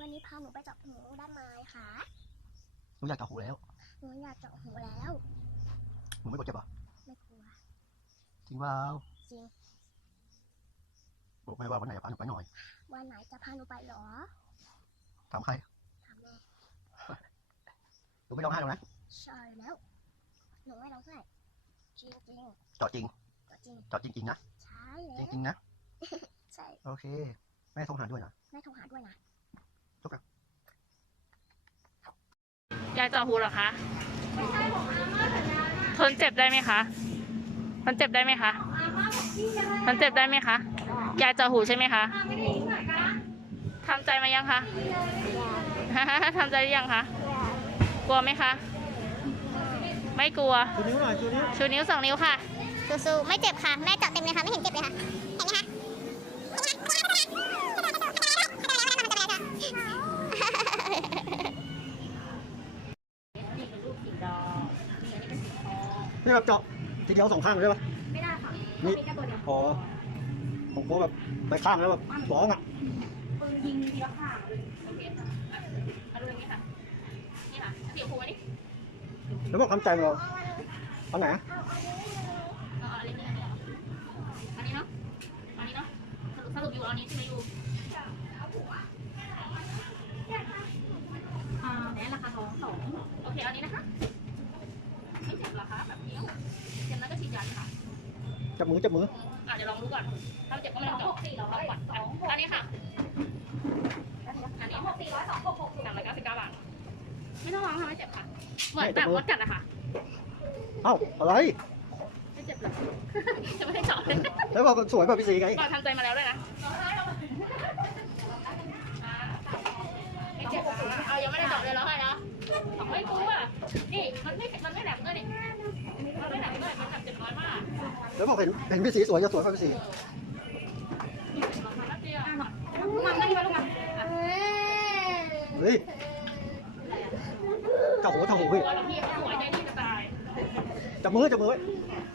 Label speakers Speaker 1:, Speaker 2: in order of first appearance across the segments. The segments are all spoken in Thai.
Speaker 1: วันนี้พาหนูไปเจาะหูได้ไหมคะ
Speaker 2: หนูอยากเจาะหูแล้ว
Speaker 1: หนูอยากเจาะหูแล้ว
Speaker 2: หนูไม่กลัวเจ็บเหรอ
Speaker 1: ไม่กลัว
Speaker 2: จริงเปล่า
Speaker 1: จริง
Speaker 2: บอกแม่ว่าวันไหนพาหนูไปหน่อย
Speaker 1: วันไหนจะพาหนูไปหรอ
Speaker 2: ถามใคร
Speaker 1: ถามแม่
Speaker 2: หนูไม่ร้องไห้หรอกนะ
Speaker 1: ใช่แล้วหนูไม่ร้องไห้จริงจริง
Speaker 2: เจาะจริงเจาะจริงนะ
Speaker 1: ใช่แล้ว
Speaker 2: จริงนะ
Speaker 1: ใช่
Speaker 2: โอเคแม่โทรหาด้วยนะ
Speaker 1: แม่โทรหาด้วยนะ
Speaker 2: ทุกครับ
Speaker 3: ยายเจาะหูเหรอคะทนเจ็บได้ไหมคะทนเจ็บได้ไหมคะทนเจ็บได้ไหมคะยายเจาะหูใช่ไหมคะทำใจมายังคะทำใจหรือยังคะกลัวไหมคะไม่กลัวชูนิ้วหน่อยชูนิ้ว2 นิ้วค่ะ
Speaker 1: สู้ๆไม่เจ็บค่ะแม่เจาะเต็มเลยค่ะไม่เห็นเจ็บเลยค่ะเห็นไหมคะ
Speaker 2: นี่แบบเจาะทีเดียว2 ข้างเลยปะ
Speaker 1: ไม่ได้ค่ะ
Speaker 2: นี่อ๋อผมกลัวแบบไปข้างแล้วแบบร้องอ่ะ
Speaker 3: ปืนยิงทีละข้างโอเคค่ะมาดูอย่างนี้ค่ะนี่ค่ะเสียบหูนี่
Speaker 2: แล้วบอกทำใจเราเอาไหน
Speaker 3: อันนี้เนาะสรุปอยู่อันนี้ใช่ไหมอยู่แน่ราคา2โอเคอันนี้นะคะไม่เจ็บหรอคะแบบนี้เจ็บแล้วก็ฉีดยาค่ะ
Speaker 2: จับมือ
Speaker 3: เดี๋ยวลองดูก่อนถ้าเจ็บก็ไม่ต้องเจาะลองก่อนอันนี้ค่ะอันนี้399 บาทไม่ต้องร้องค่ะไม่เจ็บค่ะเหมือนแบบมดกัดนะคะ
Speaker 2: เอ้าอะไร
Speaker 3: ไม่เจ็บหรอจะไม่ให้เจาะ
Speaker 2: แล้วบอกสวยแบบพี่สีไง
Speaker 3: บอกทำใจมาแล้วด้วยนะไม่เจ็บเอายังไม่ได้เจาะเลยแล้วไงนะไม่รู้อ่ะนี่มันไม่แหลมด้วยนี่มันไม่แหลมด้วยมันแบบเจ็บน้อยมาก
Speaker 2: แล้วบอกเห็นพี่สีสวยจะสวยกว่าพี่สี
Speaker 3: มันได้ไหมลูก
Speaker 2: เฮ้ยเจาะหูพี่จับมือ
Speaker 3: เจ็บค่ะ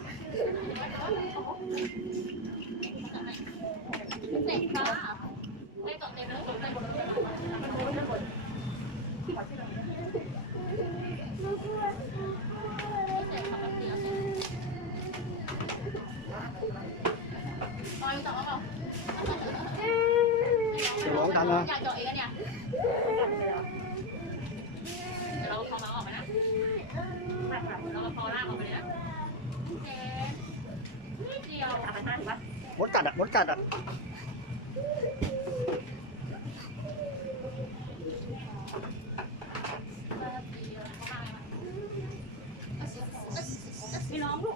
Speaker 3: ไม่เจาะเต็มแล้วเต็มหมดเลย
Speaker 2: ร้องดังนะ
Speaker 3: อยากเจาะเองเนี่ยเดี๋ยวเราพอมาออกไปนะเราพอลากออกไปเลยนะนิดเดียวทำไปได้ถูกปะ
Speaker 2: มดกัดอ่ะ
Speaker 3: ไม่ร้องลูก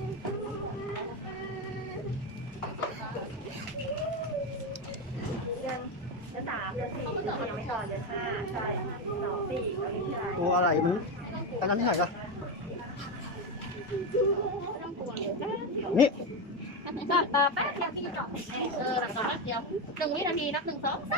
Speaker 2: ตัวอะไรมึงตอนนั้นที่ไหนล่ะนี่
Speaker 3: ก็แป๊บเดียวที่จะเจาะหลังแป๊บเดียว1 วินาทีนับ1 2 3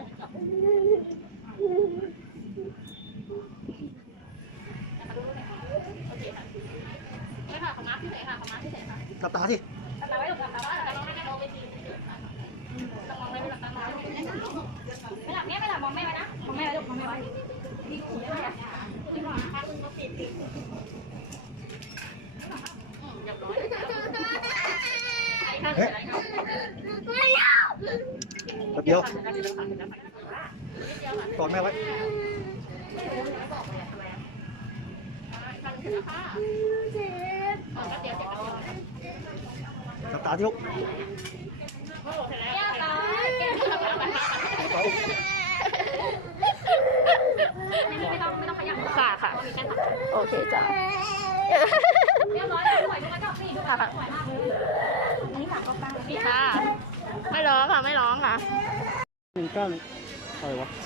Speaker 3: ไม่ค่ะขมับที่ไหนค่ะขมับที่ไหนค่ะ
Speaker 2: ขับตาสิ
Speaker 3: ขับตาไว้หรือขับตาไว้เราไม่ได้มองไปทีต้องมองไปหลับตามองไม่หลับเนี่ยไม่หลับมองแม่ไว้นะมองแม่ไว้ลูกมองแม่ไว้ดีหูได้ไหมดีกว่าค่ะคุณก็ติดเรียบร้อย
Speaker 2: เฮ้ยเดียวกอดแม่ไว้ขับตาที่ลูก
Speaker 3: ไม่ต้องขยับค่ะ
Speaker 1: โอเคจ้ะ
Speaker 3: เรียบร้อยค่ะไม่ร้องค่ะ
Speaker 2: 091อะไรวะ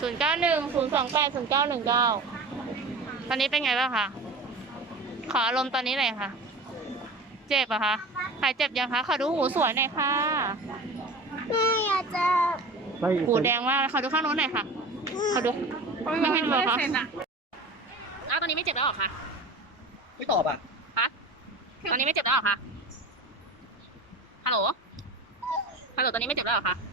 Speaker 3: 091 028 0919ตอนนี้เป็นไงบ้างคะขออารมณ์ตอนนี้หน่อยค่ะเจ็บอะคะหายเจ็บยังคะขอดูหูสวยหน่อยค่ะ
Speaker 1: ไม่อยากจะ
Speaker 3: หูแดงมากขอดูข้างโน้นหน่อยค่ะขอดูไม่ให้ดูเหรอคะตอนนี้ไม่เจ็บแล้วหรอคะ
Speaker 2: ไม่ตอบอ่ะ
Speaker 3: ตอนนี้ไม่เจ็บแล้วหรอคะฮัลโหลตอนนี้ไม่เจ็บแล้วหรอคะ